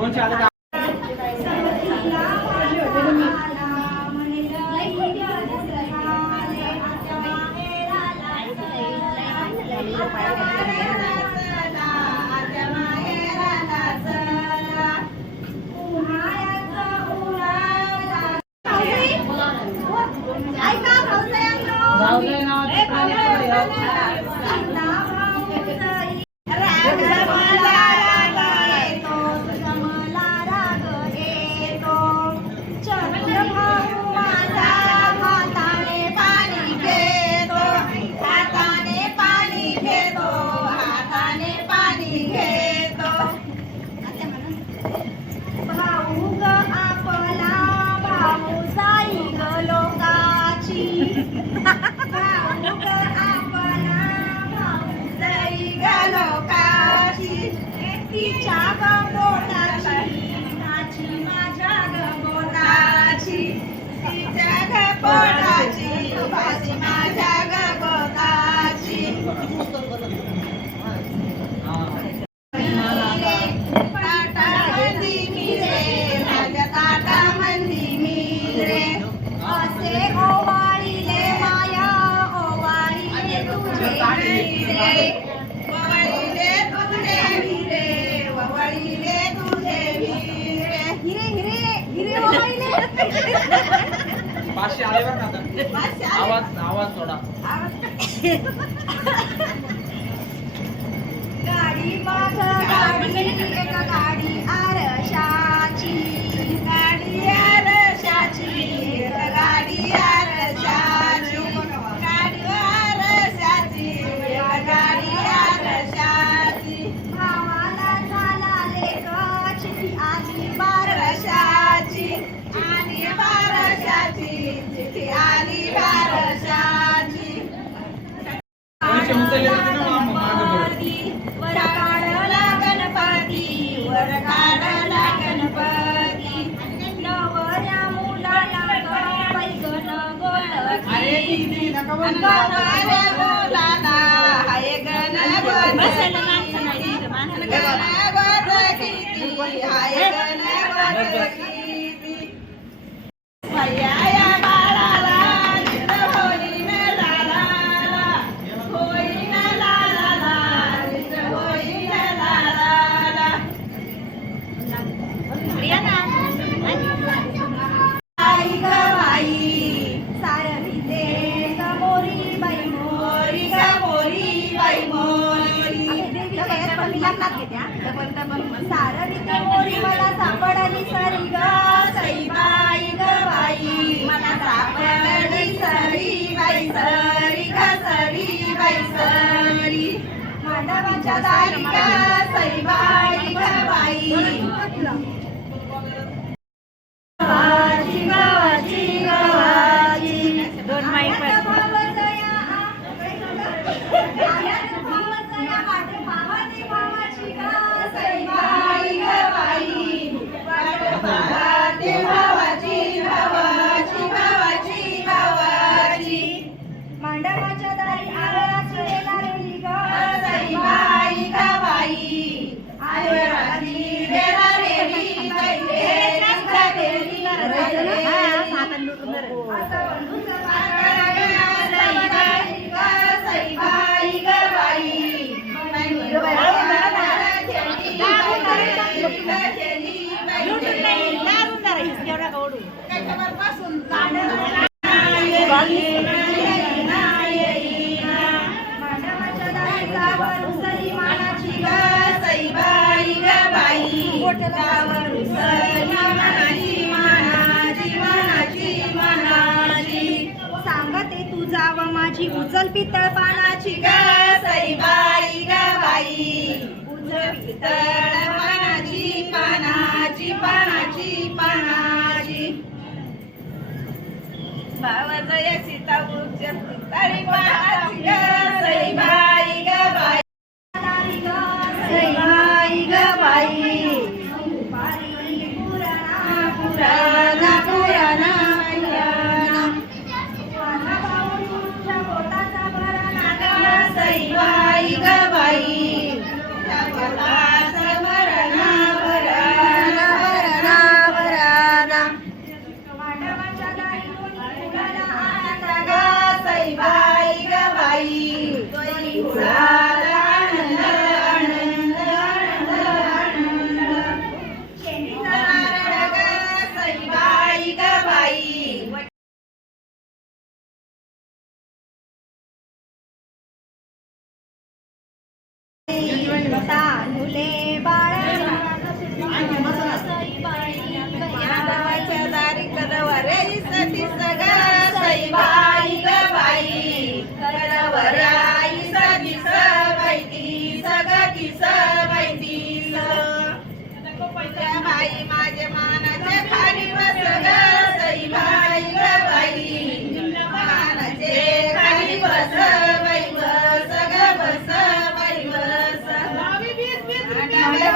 दोनशे आले का? संगतीला सांगते तू जाव माझी उचल पितळ पानाची ग सई बाई ग बाई. पानाची पानाची पानाची बाबा जय सीता उचल पितळी पानाची सई बाई.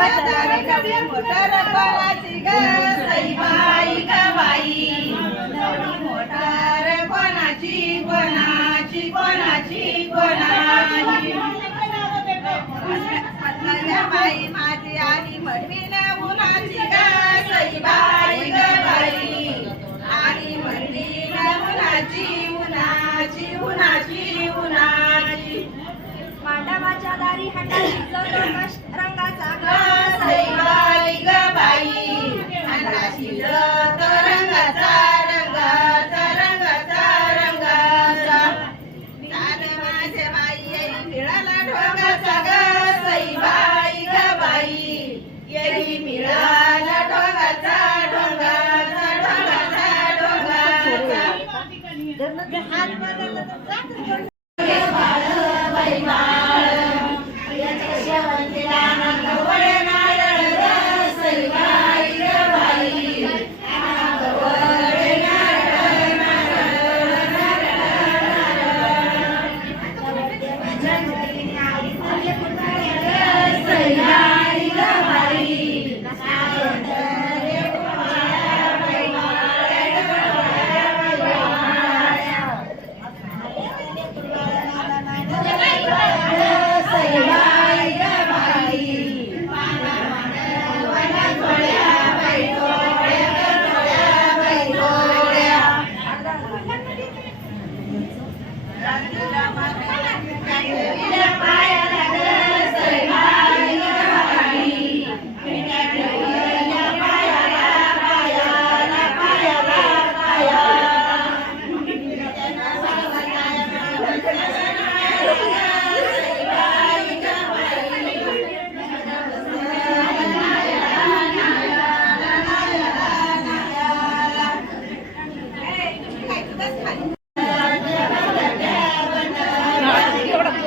मोटर पणाची गाई गवाई मोटर आणि म्हणवी ना उन्हाची गाई बाई say bye.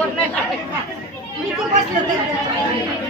मी तू बसले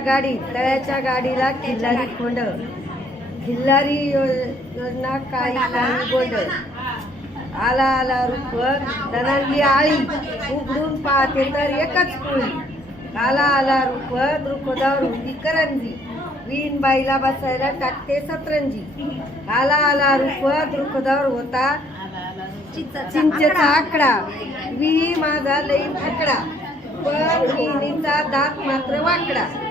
गाडी तळ्याच्या गाडीला खिल्लारी खोंड. खिल्लारी यो- योजना काही काही गोंड आला आला रूप. धनांगी आळी उघडून पाहते तर एकच कुळी. आला आला रूप. रुखदावर होती करंजी. वीण बाईला बसायला टाकते सतरंजी. आला आला रूप. रुखदावर होता चिंचेचा आकडा. विही माझा लई आकडा पण विहिणीचा दात मात्र वाकडा.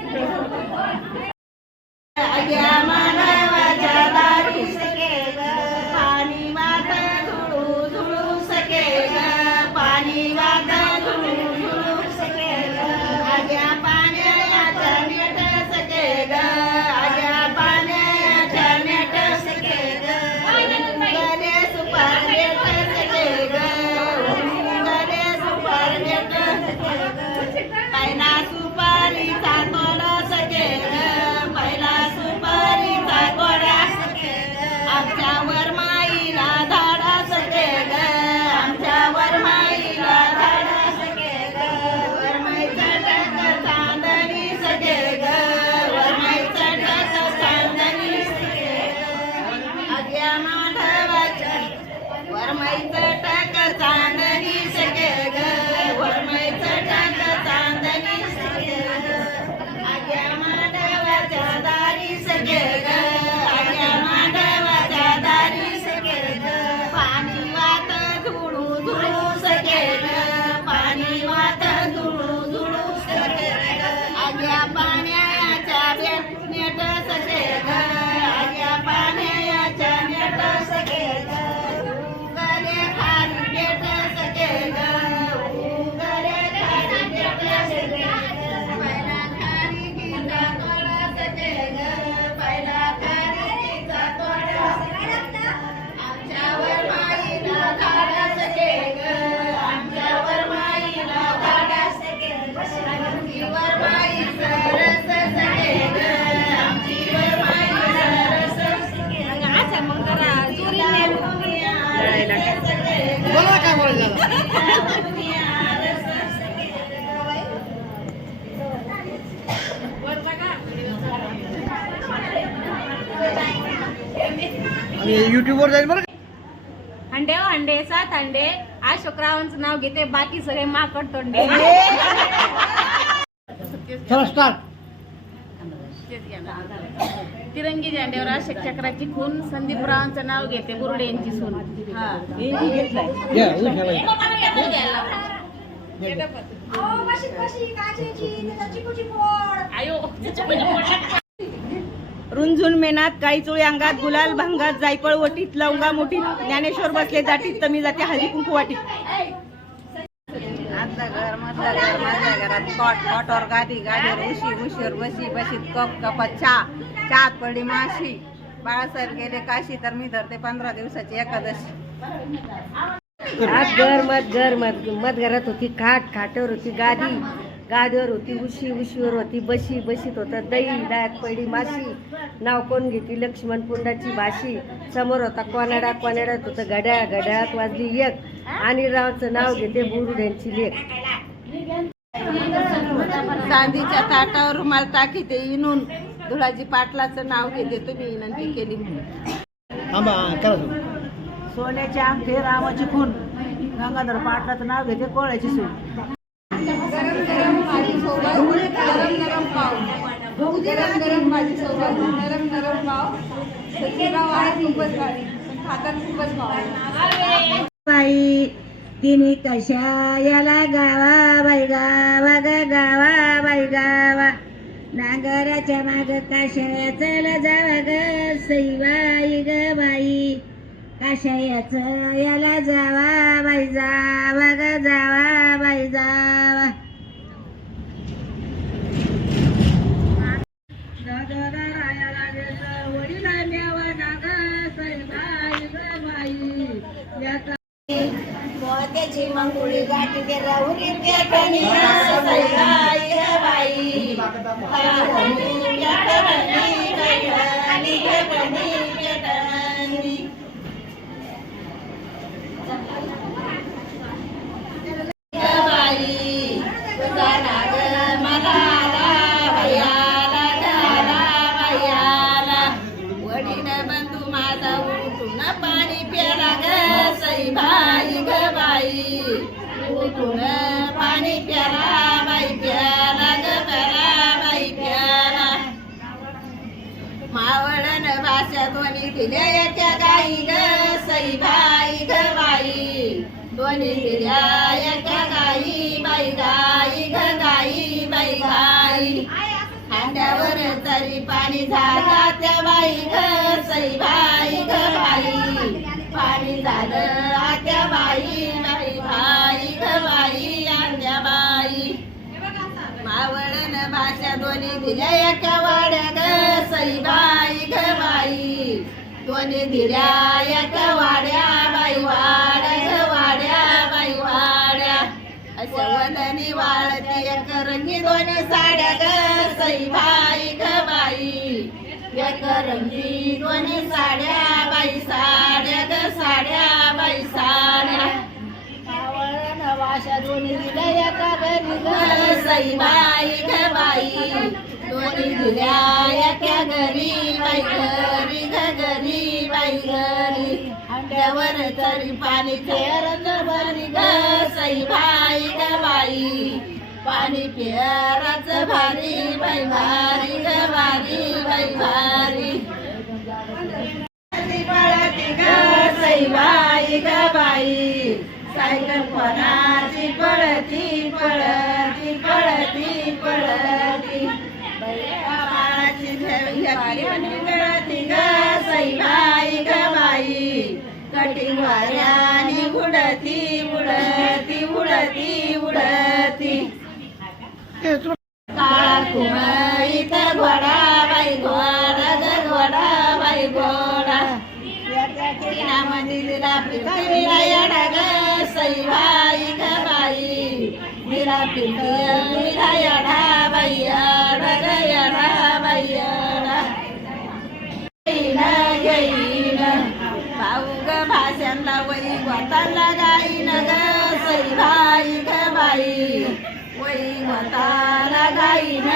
أيامنا आणि युट्यूबवर जाईल बरं का? अंडे हो अंडे सात अंडे अशोकरावांचं नाव घेते बाकी सगळे माकड तोंडे. चला स्टार्ट तिरंगी झेंड्यावर अशोक चक्राची खून. संदीपरावांचं नाव घेते बुरुडे यांची सून. घ्या. उद्या ठेवायचं. अहो, कशी कशी काचेची त्याचा चिकूची फोड. आयो रुंझुन मेनात काही चुळी अंगात गुलाल भांगात जायफळ वटीत लवंगा मोठीत ज्ञानेश्वर बसले जाटीत तमी जाते हळदी कुंकू वाटीत. आजचं घर मधलं घर माझ्या घरात. कॉट कॉटवर गादी गाडीवर उशी उशीवर बशी बशीत कप कपात चहा. चहात पडली माशी. बाळासाहेब गेले काशी तर मी धरते पंधरा दिवसाची एकादशी. आज घर मत घर मत मत घरात होती खाट खाटावर होती गादी. गादीवर होती उशी उशीवर होती बशी बशीत होता. दही दायात पडी माशी. नाव कोण घेती? लक्ष्मण पुंडाची भाशी समोर होता कोनाडा कोनाड्यात होतं? घड्याळ घड्याळात वाजली एक. आणि रावचं नाव घेते बुरुड्यांची लेख. चांदीच्या ताटावर रुमाल टाकी ते इनून धुळाजी पाटलाचं नाव घेते. तुम्ही विनंती केली म्हणून. सोन्याचे अंगठे रामाची खून. गंगाधर पाटलाचं नाव घेते कोळ्याची सून. गरम गरम भाजी सोबत गरम गरम पाव गरम गरम भाजी सोबत नरम नरम पाव सचिनराव आहे खूपच भारी खातात खूपच भाव बाई तिने कशा याला गावा बाई गावा ग गावा बाई गावा नांगराच्या माग काशायाचं जावा ग सईबाई ग बाई. काशायाचं याला जावा बाई जावा ग जावा बाई जावा वडीला न्यावा नाग सईबाई ग बाई या मोत्याची मंगुळी गाठी ते राहुरी पेटणी बाई पेटणी, पेटणी, पाणी झाला त्या बाई ग सई बाई ग बाई. पाणी झालं आत्या बाई बाई बाई ग बाई आत्या बाई. मावळन भाषा दोन्ही दिल्या एका वाड्या ग सई बाई ग बाई. दोन्ही दिल्या एका वाड्या बाई वाड्या ग वाड्या बाई वाड्या. अशा वदनी वाळती एक रंगी दोन्ही साड्या ग सई बाई ग बाई. साड्या बाई साड्या ग साड्या बाई साड्या. आवळण दोन्ही दिल्या घरी सई बाई ग बाई दोन्ही दिल्या एका घरी. बाई घरी ग घरी बाई घरी. अंड्यावर तरी पाणी फेरत भरी ग सई बाई ग बाई. पाणी पेरच भारी बाई. बाई भारी पळती ग बाई सायकल पळती पळती पळती पळती बाळाची गळती ग बाई ग बाई कटिंग वाऱ्याने उडती उडती उडती उडती घोडा घोडा ग घोडा बाई घोडा तिला मंदिरा पितळीला येडा ग ग बाई येडा बाई येडा ग येडा बाई येडा भाऊ ग गोताला गाईन ग ग बाई गोताला गाईन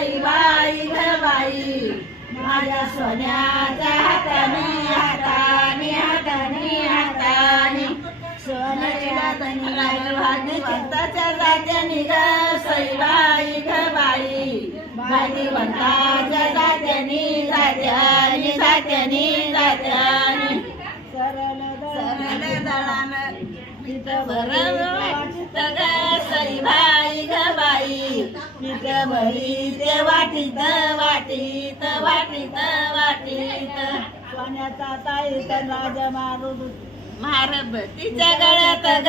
बाई बाई ग बाई. माझ्या सोन्याच्या हाताने हाताने हाताने हाताने. सोन्याच्या हाताने भागवंताच्या जात्याने ग सईबाई ग बाई. भागवंताच्या जात्याने जात्याने जात्याने जात्याने. सरळ सरळ दळानं तिथं सईबाई. भरी ते वाटीत वाटीत वाटीत वाटीत. सोन्याचा ताई राजा मारू मारब तिच्या गळ्यात ग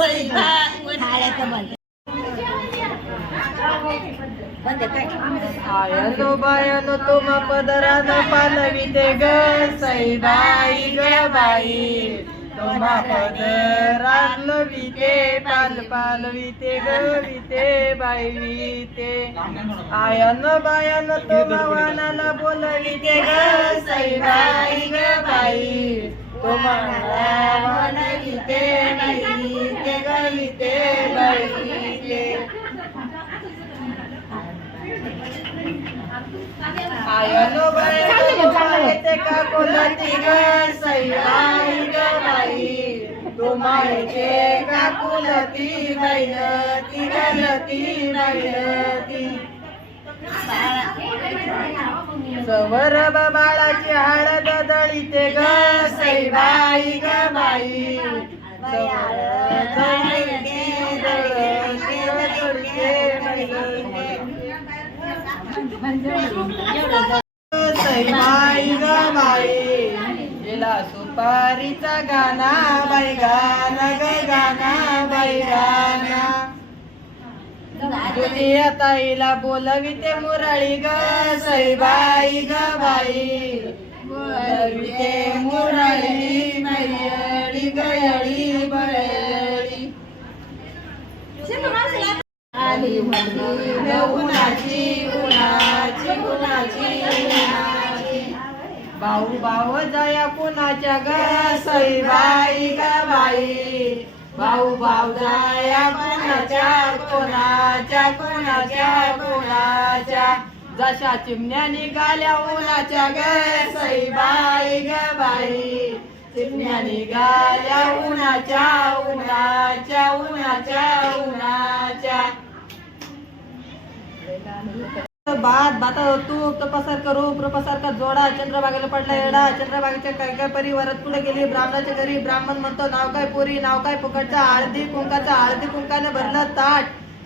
सई बाई आयनो बायनो तुम पदरान सई बाई ग बाई तुम्हा पदरान लविते पाल पालविते ग बाई. विते आयनो बायनो तुम्हा वानाला बोलविते ग सई बाई ग बाई तुम्हाला बोलविते बाई विते ग विते बाई विते आयनो बाई ते का कुलती ग सई बाई ग बाई तुम्हाचे का कुलती बैलती गलती बैलती सवर बाळाची हळद दळीते ग सई बाई ग बाई सवर दळते, ग बाई गेला सुपारीचा गाना बाई गाना ग गाना बाई गाना दुनिया ताईला बोलविते मुरळी ग सईबाई ग बाई बोलविते मुरळी बैयळी गयळी बळी आली म्हणली उन्हाची उन्हाची उन्हाची उन्हाची. भाऊ भाऊ जया कुणाच्या ग सई बाई ग बाई? भाऊ भाऊ जया कुणाच्या कोणाच्या कोणाच्या कोणाच्या? जशा चिमण्या निघाल्या उन्हाच्या ग सईबाई ग बाई. चिमण्या निघाल्या उन्हाच्या उन्हाच्या उन्हाच्या उन्हाच्या. भात भाता तूप तपसार करू प्रपसार का जोडा चंद्रबागेला पडला येडा चंद्रबागेच्या काय काय परिवारात पुढे गेली? ब्राह्मणाच्या घरी ब्राह्मण म्हणतो नाव काय पुरी? नाव काय फुकटचा? हळदी कुंकाचा? हळदी कुंकाने भरलं ताट.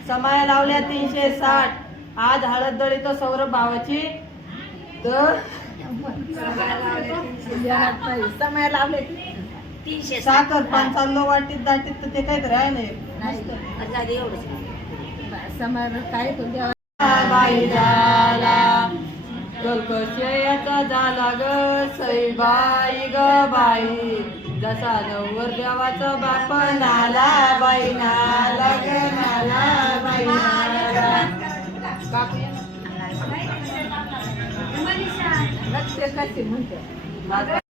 समाया लावल्या तीनशे साठ. आज हळद दळी तर सौरभ भावाची. तर समय लावले साखर पान चाललो वाटीत दाटीत तर ते काय राह नाही काय तू बाई झाला कलकशयाचा झाला ग सईबाई ग बाई. जसा नवर देवाचा बाप नाला बाई नाला ग नाला बाई. नाला कसे म्हणते?